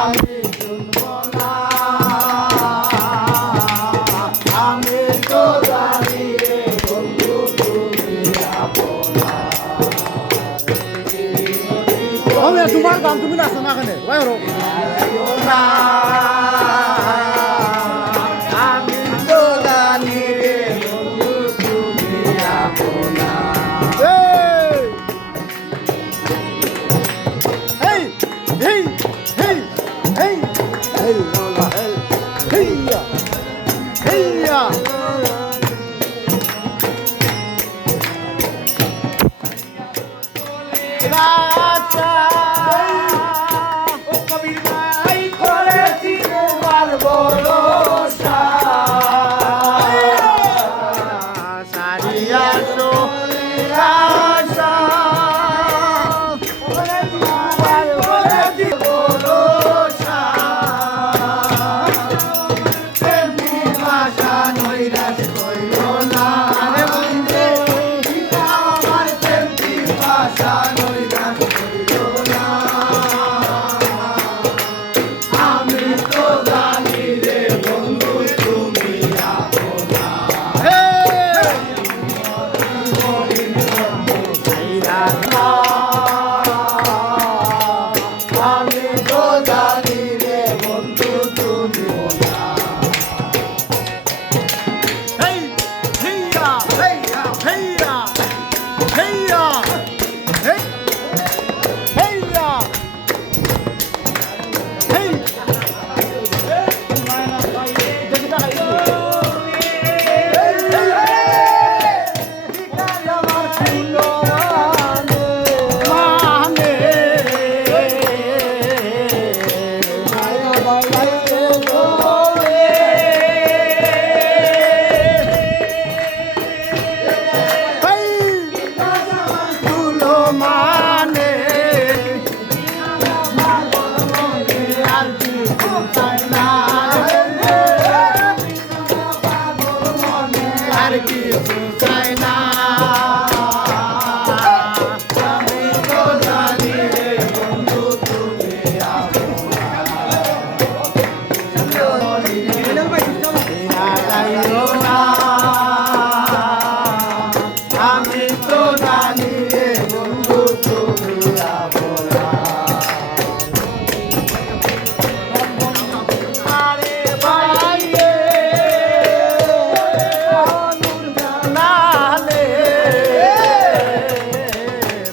আমি শুনবো না, আমি তো জানি রে বন্ধু তুমি আপনা। তোমার গান তুমি নাচো না কেন ওই হলো না, আমি তো জানি রে বন্ধু তুমি আপনা। হেই হেই হেই হেই হেই লোলা হেই হেইয়া হেইয়া রাজা ও কবির ভাই করেছি তোমার ভরসা, সারিয়া সোনার আশা, করেছি ভরসা, তেমনি ভাষা নৈরাশ কইরো না রে বন্ধু, আমার তেমনি ভাষা নৈরাশ কইরো না। আমি তো জানি রে বন্ধু তুমি আপনা। আমি তো জানি রে বন্ধু তুমি না। হেই হেইয়া হেইয়া হেইয়া হেইয়া হেই হেইয়া হেই মানে তুলো মানে আর কিছু চাই না আর কিছু চাই না আমি তো জানি রে বন্ধু তুমি আপনা। যাইও না আমি তো জানি রে বন্ধু তুমি আপনা। আরে ভাই রে নূর জানালে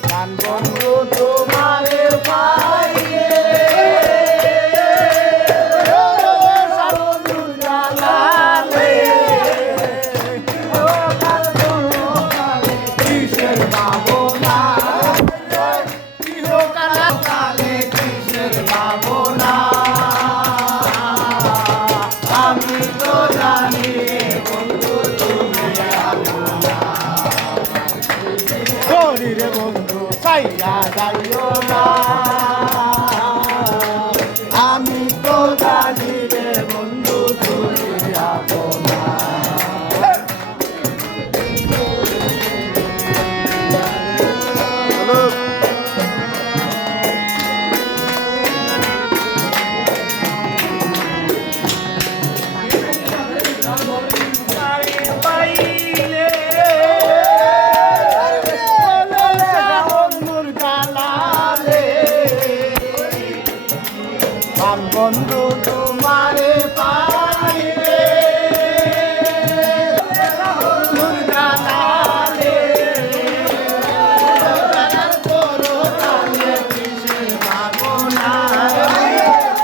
প্রাণ বন্ধু তোমারে পাইয়ে নূর জানালে কিসের ভাবনা, ইহকালে কালে কিসের ভাবনা। আমি তো জানি রে বন্ধু তুমি আপনা। শরীরে বন্ধু চাইয়া যাইও না আমি তো জানি রে বন্ধু তুমি আপনা। বন্ধু তোমারে পাইবে বন্ধুর জানালে, জানার পরও কালে কিসের ভাবনা,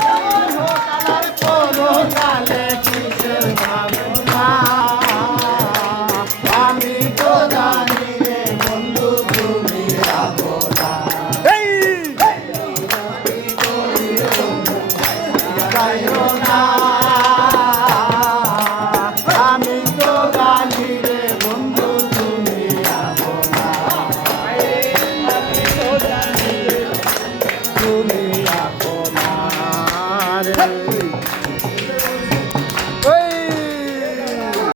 জানার পরও কালে কিসের ভাবনা। আমি তো জানি রে বন্ধু তুমি আপনা। যাইও না, আমি তো জানি রে বন্ধু তুমি আপনা। তুমি আপনা।